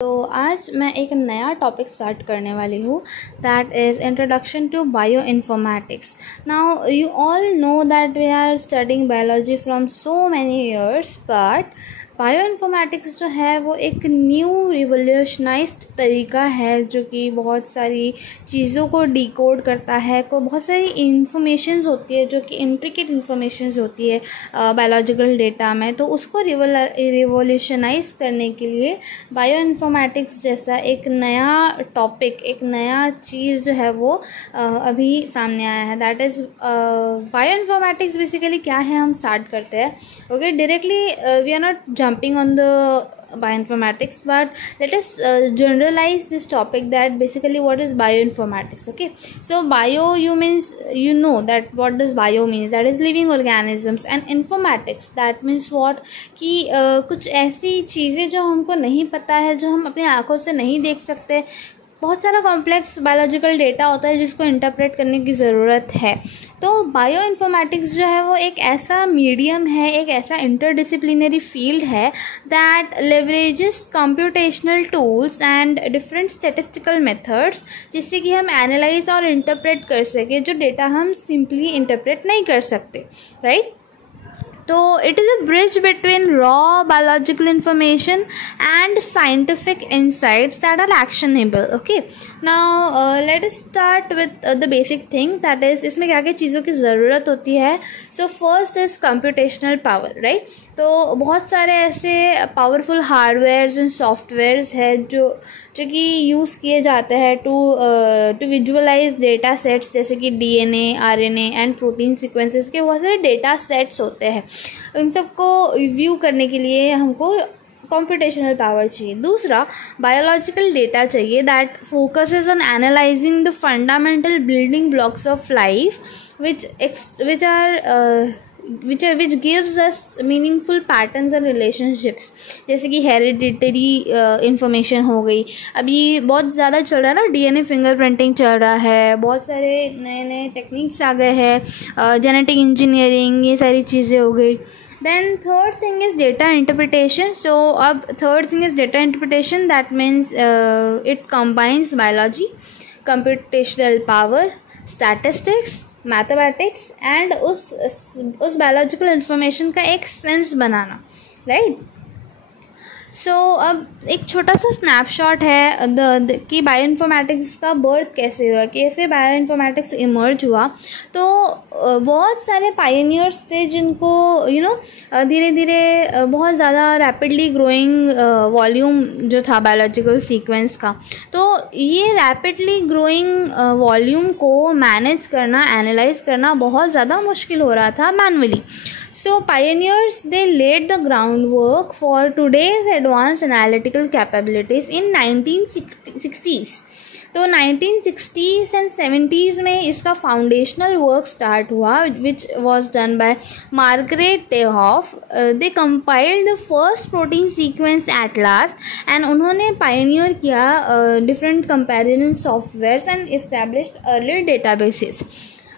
तो आज मैं एक नया टॉपिक स्टार्ट करने वाली हूँ that is introduction to bioinformatics. Now you all know that we are studying biology from so many years, but bioinformatics जो है वो एक न्यू रिवोल्यूशनाइज्ड तरीका है जो कि बहुत सारी चीज़ों को डिकोड करता है. को बहुत सारी इंफॉर्मेशंस होती है जो कि इंट्रिकेट इंफॉर्मेशंस होती है बायोलॉजिकल डेटा में, तो उसको रिवोल्यूशनाइज करने के लिए बायो इन्फॉर्मेटिक्स जैसा एक नया टॉपिक, एक नया चीज़ जो है वो अभी सामने आया है. That is bioinformatics. Basically क्या है, हम स्टार्ट करते हैं. Okay, directly we are not jumping on the bioinformatics, but let us generalize this topic that basically what is bioinformatics. Okay, so bio, you means, you know that what does bio means, that is living organisms, and informatics that means what कि कुछ ऐसी चीज़ें जो हमको नहीं पता है, जो हम अपनी आँखों से नहीं देख सकते. बहुत सारा कॉम्प्लेक्स बायोलॉजिकल डेटा होता है जिसको इंटरप्रेट करने की ज़रूरत है. तो बायो इन्फॉर्मेटिक्स जो है वो एक ऐसा मीडियम है, एक ऐसा इंटरडिसिप्लिनरी फील्ड है that leverages computational tools and different statistical methods, जिससे कि हम एनालाइज और इंटरप्रेट कर सकें जो डेटा हम सिंपली इंटरप्रेट नहीं कर सकते. राइट. तो it is a bridge between raw biological information and scientific insights that are actionable. Okay, now let us start with the basic thing, that is इसमें क्या क्या चीज़ों की ज़रूरत होती है. So first is computational power. Right. तो बहुत सारे ऐसे पावरफुल हार्डवेयर्स एंड सॉफ्टवेयर्स है जो कि यूज़ किए जाते हैं टू विजुअलाइज डेटा सेट्स, जैसे कि DNA, RNA and protein sequences के बहुत सारे डेटा सेट्स होते हैं. इन सबको व्यू करने के लिए हमको कंप्यूटेशनल पावर चाहिए. दूसरा, बायोलॉजिकल डेटा चाहिए that focuses on analysing the fundamental building blocks of life which gives us meaningful patterns and relationships. जैसे कि हेरिडिटरी इंफॉर्मेशन हो गई. अभी बहुत ज़्यादा चल रहा है ना, डीएनए फिंगरप्रिंटिंग चल रहा है, बहुत सारे नए नए टेक्निक्स आ गए हैं, जेनेटिक इंजीनियरिंग, ये सारी चीज़ें हो गई. Then third thing is data interpretation. So अब third thing is data interpretation. That means it combines biology, computational power, statistics, mathematics and उस बायोलॉजिकल इंफॉर्मेशन का एक सेंस बनाना. राइट. सो अब एक छोटा सा स्नैपशॉट है कि बायो इन्फॉर्मेटिक्स का बर्थ कैसे हुआ, कैसे बायो इन्फॉर्मेटिक्स इमर्ज हुआ. तो बहुत सारे पायनियर्स थे जिनको धीरे धीरे बहुत ज़्यादा रैपिडली ग्रोइंग वॉल्यूम जो था बायोलॉजिकल सीक्वेंस का, तो ये रैपिडली ग्रोइंग वॉल्यूम को मैनेज करना, एनालाइज करना बहुत ज़्यादा मुश्किल हो रहा था manually. So pioneers, they laid the groundwork for today's advanced analytical capabilities in 1960s. तो 1960s and 70s में इसका फाउंडेशनल वर्क स्टार्ट हुआ which was done by Margaret Tehoff. They compiled the first protein sequence atlas and उन्होंने pioneer किया different comparison softwares and established early databases.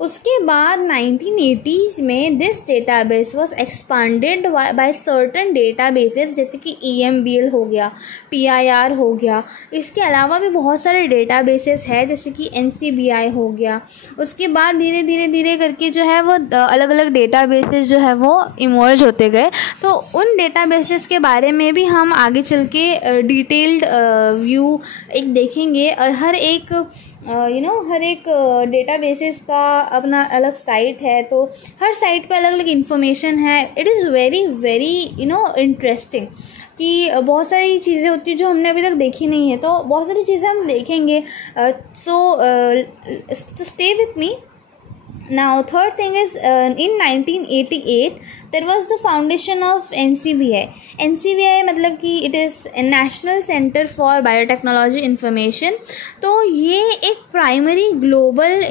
उसके बाद 1980s में this database was expanded by certain databases, जैसे कि EMBL हो गया, PIR हो गया. इसके अलावा भी बहुत सारे डेटाबेसेस हैं जैसे कि NCBI हो गया. उसके बाद धीरे धीरे धीरे करके जो है वो अलग अलग डेटाबेसेस जो है वो इमर्ज होते गए. तो उन डेटाबेसेस के बारे में भी हम आगे चल के डिटेल्ड व्यू एक देखेंगे. और हर एक डेटाबेसेस का अपना अलग साइट है, तो हर साइट पे अलग अलग इन्फॉर्मेशन है. It is very very interesting कि बहुत सारी चीज़ें होती हैं जो हमने अभी तक देखी नहीं है, तो बहुत सारी चीज़ें हम देखेंगे. सो stay with me. Now third thing is in 1988 there was the foundation of NCBI. NCBI मतलब कि it is National Center for Biotechnology Information. तो ये एक प्राइमरी ग्लोबल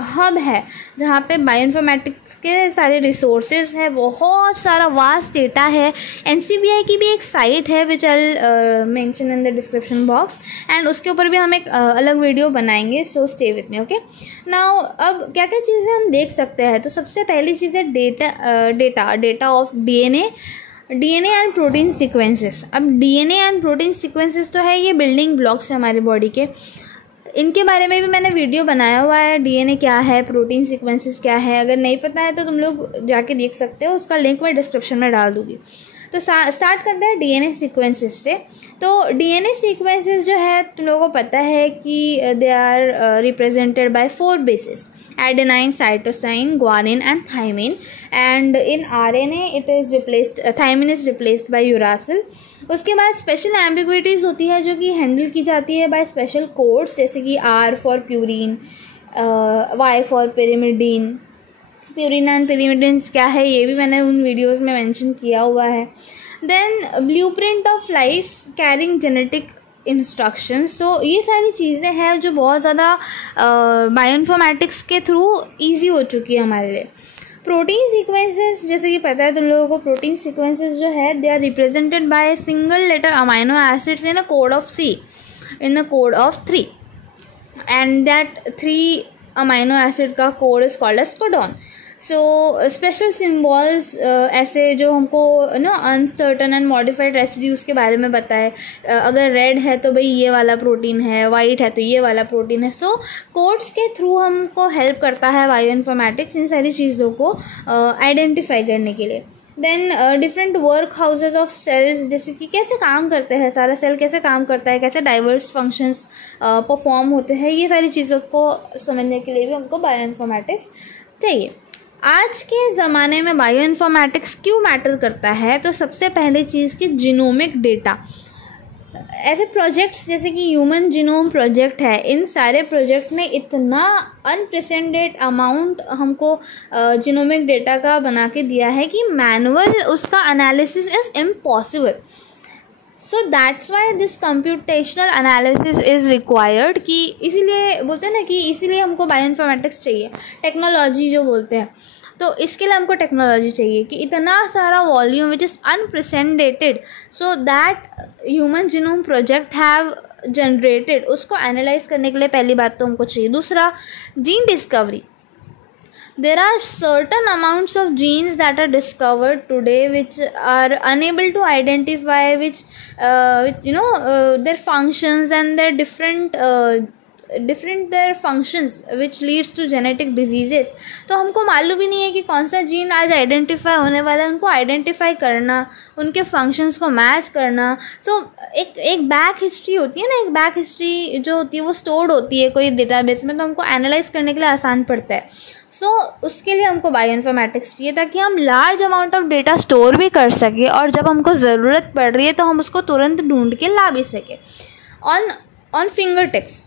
हब है जहाँ पे बायो इन्फॉर्मेटिक्स के सारे रिसोर्सेज है, बहुत सारा वास्ट डेटा है. NCBI की भी एक साइट है which I mention in the description box, and उसके ऊपर भी हम एक अलग वीडियो बनाएंगे. So stay with me. Okay, now अब क्या क्या चीज़ें हम देख सकते हैं. तो सबसे पहली चीज़ है data of DNA, DNA and protein sequences. अब डीएनए एंड प्रोटीन सीक्वेंसेस तो है ये बिल्डिंग ब्लॉक्स है हमारे बॉडी के, इनके बारे में भी मैंने वीडियो बनाया हुआ है। डीएनए क्या है, प्रोटीन सीक्वेंसेस क्या है, अगर नहीं पता है तो तुम लोग जाके देख सकते हो, उसका लिंक मैं डिस्क्रिप्शन में डाल दूँगी। तो स्टार्ट करते हैं डीएनए सीक्वेंसेस से। तो डीएनए सीक्वेंसेस जो है तुम लोगों को पता है कि they are represented by 4 bases, adenine, cytosine, guanine and thymine, and in RNA it is replaced, thymine is replaced by uracil. उसके बाद स्पेशल एम्बिग्विटीज़ होती है जो कि हैंडल की जाती है बाय स्पेशल कोड्स, जैसे कि R for purine, Y for pyrimidine. Purine and pyrimidine क्या है ये भी मैंने उन वीडियोस में मेंशन किया हुआ है। Then blueprint of life carrying genetic instructions. तो ये सारी चीज़ें हैं जो बहुत ज़्यादा बायोइन्फॉर्मेटिक्स के थ्रू इजी हो चुकी है हमारे लिए। प्रोटीन सीक्वेंसेस, जैसे कि पता है तुम लोगों को, प्रोटीन सीक्वेंसेस जो है they are represented by single letter amino acids in a code of 3 and that 3 amino acid का code is called as codon. So special symbols ऐसे जो हमको अनसर्टन एंड मॉडिफाइड रेसिड्यूज के बारे में बताए, अगर रेड है तो भाई ये वाला प्रोटीन है, वाइट है तो ये वाला प्रोटीन है। सो कोड्स के थ्रू हमको हेल्प करता है बायोइन्फॉर्मेटिक्स इन सारी चीज़ों को आइडेंटिफाई करने के लिए। Then different work houses of cells, जैसे कि कैसे काम करते हैं, सारा सेल कैसे काम करता है, कैसे डाइवर्स फंक्शंस परफॉर्म होते हैं, ये सारी चीज़ों को समझने के लिए भी हमको बायोइन्फॉर्मेटिक्स चाहिए। आज के ज़माने में बायोइन्फॉर्मेटिक्स क्यों मैटर करता है, तो सबसे पहले चीज़ की जीनोमिक डेटा। ऐसे प्रोजेक्ट्स जैसे कि ह्यूमन जीनोम प्रोजेक्ट है, इन सारे प्रोजेक्ट ने इतना अनप्रेसिडेंटेड अमाउंट हमको जीनोमिक डेटा का बना के दिया है कि मैनुअल उसका analysis is impossible. So that's why this computational analysis is required, कि इसीलिए बोलते हैं ना कि इसीलिए हमको बायोइन्फॉर्मेटिक्स चाहिए, टेक्नोलॉजी जो बोलते हैं। तो इसके लिए हमको टेक्नोलॉजी चाहिए कि इतना सारा volume which is unprecedented, so that human genome project have generated, उसको एनालाइज करने के लिए पहली बात तो हमको चाहिए। दूसरा, gene discovery. There are certain amounts of genes that are discovered today which are unable to identify their functions and their different their functions which leads to genetic diseases। तो हमको मालूम ही नहीं है कि कौन सा जीन आज आइडेंटिफाई होने वाला है, उनको आइडेंटिफाई करना, उनके फंक्शंस को मैच करना। सो एक बैक हिस्ट्री होती है ना, एक बैक हिस्ट्री जो होती है वो स्टोर्ड होती है कोई डेटाबेस में, तो हमको एनालाइज करने के लिए आसान पड़ता है। सो उसके लिए हमको बायोइन्फॉर्मेटिक्स चाहिए ताकि हम large amount of data store भी कर सकें और जब हमको ज़रूरत पड़ रही है तो हम उसको तुरंत ढूंढ के ला भी सकें on finger tips.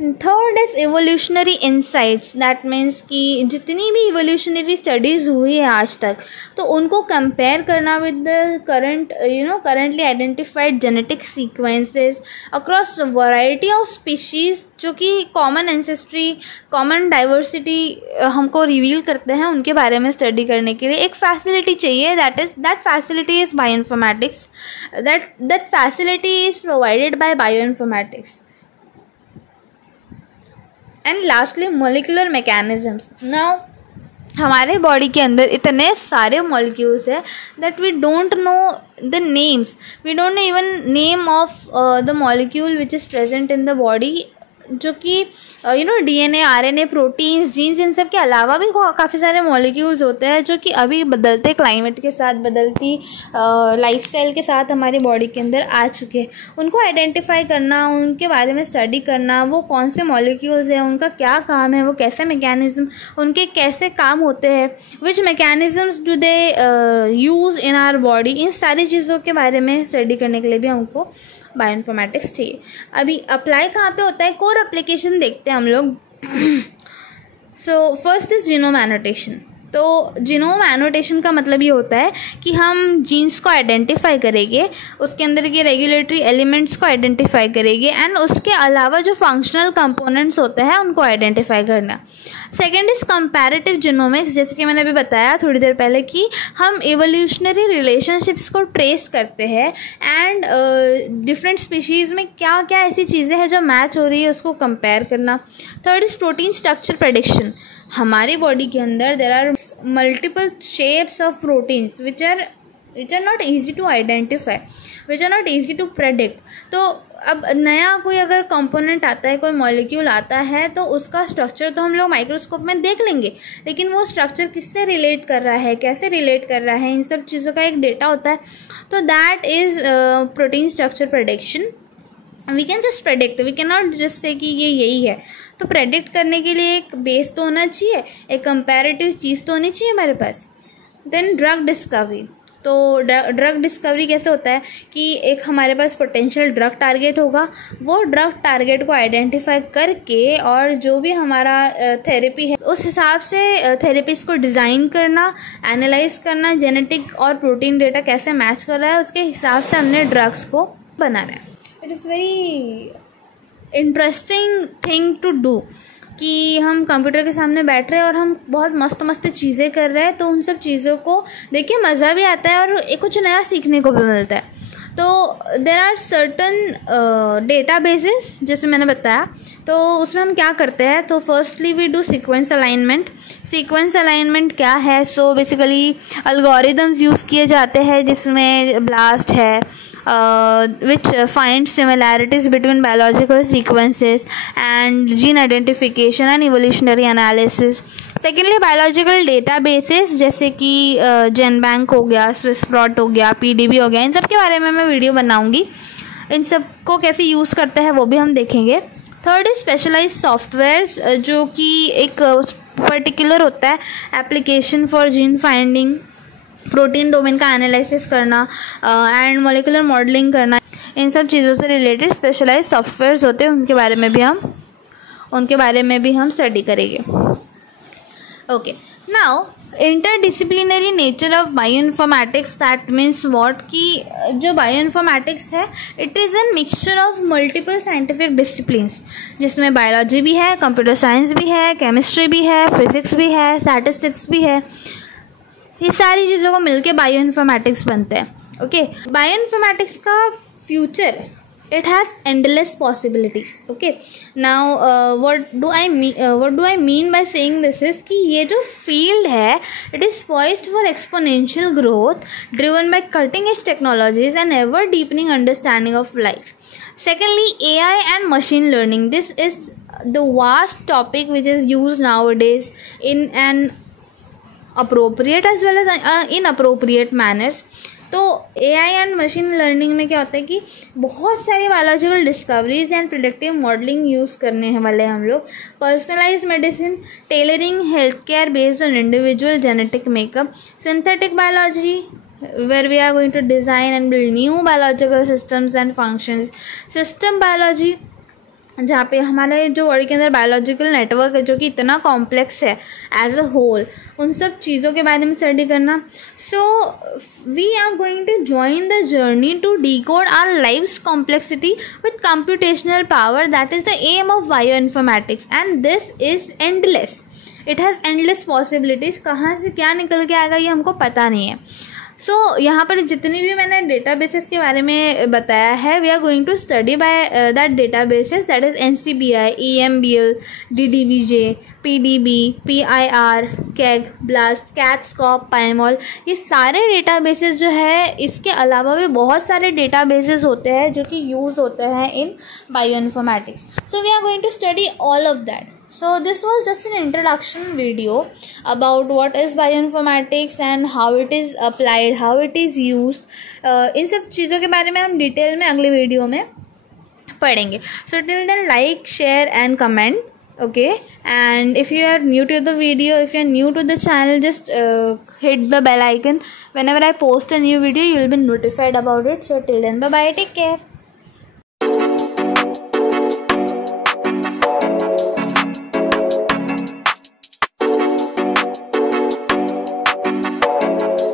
Third is evolutionary insights. That means कि जितनी भी एवोल्यूशनरी स्टडीज़ हुई है आज तक, तो उनको कंपेयर करना with the currently identified genetic sequences across variety of species, जो कि कॉमन एंसेस्ट्री, कॉमन डाइवर्सिटी हमको रिवील करते हैं, उनके बारे में स्टडी करने के लिए एक फैसिलिटी चाहिए। That facility is bioinformatics. That facility is provided by bioinformatics. And lastly molecular mechanisms. Now हमारे बॉडी के अंदर इतने सारे मॉलिक्यूल्स हैं that we don't know the names, we don't know even name of the molecule which is present in the body, जो कि DNA, RNA, proteins, genes, इन सब के अलावा भी काफ़ी सारे मॉलिक्यूल्स होते हैं जो कि अभी बदलते क्लाइमेट के साथ, बदलती लाइफस्टाइल के साथ हमारी बॉडी के अंदर आ चुके हैं। उनको आइडेंटिफाई करना, उनके बारे में स्टडी करना, वो कौन से मॉलिक्यूल्स हैं, उनका क्या काम है, वो कैसे मैकेनिज़्म, उनके कैसे काम होते हैं, which mechanisms do they use in our body, इन सारी चीज़ों के बारे में स्टडी करने के लिए भी हमको बायोइन्फॉर्मेटिक्स चाहिए। अभी अप्लाई कहाँ पे होता है, कोर एप्लीकेशन देखते हैं हम लोग। सो फर्स्ट इज़ जीनोम एनोटेशन। तो जीनोम एनोटेशन का मतलब ये होता है कि हम जीन्स को आइडेंटिफाई करेंगे, उसके अंदर के रेगुलेटरी एलिमेंट्स को आइडेंटिफाई करेंगे एंड उसके अलावा जो फंक्शनल कंपोनेंट्स होते हैं उनको आइडेंटिफाई करना। Second is comparative genomics. जैसे कि मैंने अभी बताया थोड़ी देर पहले कि हम एवोल्यूशनरी रिलेशनशिप्स को ट्रेस करते हैं एंड डिफरेंट स्पीशीज़ में क्या क्या ऐसी चीज़ें हैं जो मैच हो रही है उसको कंपेयर करना। Third is protein structure prediction. हमारी बॉडी के अंदर there are multiple shapes of proteins which are which are not easy to identify, which are not easy to predict. तो अब नया कोई अगर कंपोनेंट आता है, कोई मॉलिक्यूल आता है, तो उसका स्ट्रक्चर तो हम लोग माइक्रोस्कोप में देख लेंगे, लेकिन वो स्ट्रक्चर किससे रिलेट कर रहा है, कैसे रिलेट कर रहा है, इन सब चीज़ों का एक डेटा होता है. तो that is protein structure prediction. We can just predict, we can not just say कि ये यही है. तो प्रेडिक्ट करने के लिए एक बेस तो होना चाहिए, एक कंपैरेटिव चीज़ तो होनी चाहिए हमारे पास. Then drug discovery. तो ड्रग डिस्कवरी कैसे होता है कि एक हमारे पास पोटेंशियल ड्रग टारगेट होगा, वो ड्रग टारगेट को आइडेंटिफाई करके और जो भी हमारा थेरेपी है उस हिसाब से थेरेपीज को डिज़ाइन करना, एनालाइज करना, जेनेटिक और प्रोटीन डेटा कैसे मैच कर रहा है उसके हिसाब से हमने ड्रग्स को बनाना है. It is very interesting thing to do कि हम कंप्यूटर के सामने बैठ रहे हैं और हम बहुत मस्त मस्त चीज़ें कर रहे हैं. तो उन सब चीज़ों को देख के मज़ा भी आता है और एक कुछ नया सीखने को भी मिलता है. तो there are certain databases जैसे मैंने बताया. तो उसमें हम क्या करते हैं, तो firstly we do sequence alignment. Sequence alignment क्या है? सो बेसिकली अल्गोरिदम्स यूज़ किए जाते हैं जिसमें ब्लास्ट है, which finds similarities between biological sequences and gene identification and evolutionary analysis. Secondly, biological databases जैसे कि GenBank हो गया, SwissProt हो गया, PDB हो गया, इन सब के बारे में मैं वीडियो बनाऊंगी. इन सब को कैसे यूज़ करते हैं वो भी हम देखेंगे. थर्ड इज स्पेशलाइज सॉफ्टवेयर्स जो कि एक पर्टिकुलर होता है application for gene finding, protein domain का एनालिसिस करना एंड मॉलिक्यूलर मॉडलिंग करना. इन सब चीज़ों से रिलेटेड स्पेशलाइज सॉफ्टवेयर्स होते हैं, उनके बारे में भी हम स्टडी करेंगे. Okay, now interdisciplinary nature of bioinformatics. That means what कि जो बायोइन्फॉर्मेटिक्स है it is an mixture of multiple scientific disciplines जिसमें बायोलॉजी भी है, कंप्यूटर साइंस भी है, केमिस्ट्री भी है, फिजिक्स भी है, स्टैटिस्टिक्स भी है. ये सारी चीज़ों को मिलके बायोइन्फॉर्मेटिक्स बनते हैं. ओके, बायोइन्फॉर्मेटिक्स का future it has endless possibilities. Okay, now what do I mean by saying this is कि ये जो field है it is poised for exponential growth driven by cutting edge technologies and ever deepening understanding of life. Secondly, AI and machine learning. This is the vast topic which is used nowadays in an appropriate as well as inappropriate manners. तो AI and machine learning में क्या होता है कि बहुत सारी biological discoveries and predictive modelling use करने वाले हम लोग. Personalised medicine, tailoring health care based on individual genetic makeup, synthetic biology where we are going to design and build new biological systems and functions. System biology जहाँ पे हमारे जो body के अंदर बायोलॉजिकल नेटवर्क है जो कि इतना कॉम्प्लेक्स है एज अ होल, उन सब चीज़ों के बारे में स्टडी करना. So we are going to join the journey to decode our life's complexity with computational power. That is the aim of bioinformatics and this is endless. It has endless possibilities. कहाँ से क्या निकल के आएगा ये हमको पता नहीं है. सो यहाँ पर जितनी भी मैंने डेटाबेसेस के बारे में बताया है, we are going to study by that databases, that is NCBI, EMBL, DDBJ, PDB, PIR, KEGG, BLAST, CATSCOP, PyMol. ये सारे डेटाबेसेस जो है, इसके अलावा भी बहुत सारे डेटाबेसेस होते हैं जो कि यूज़ होते हैं in bioinformatics. So we are going to study all of that. So this was just an introduction video about what is bioinformatics and how it is applied, how it is used. इन सब चीज़ों के बारे में हम detail में अगले video में पढ़ेंगे. So till then, like, share and comment. Okay, and if you are new to the video, if you are new to the channel, just hit the bell icon. Whenever I post a new video, you will be notified about it. So till then, bye bye, take care.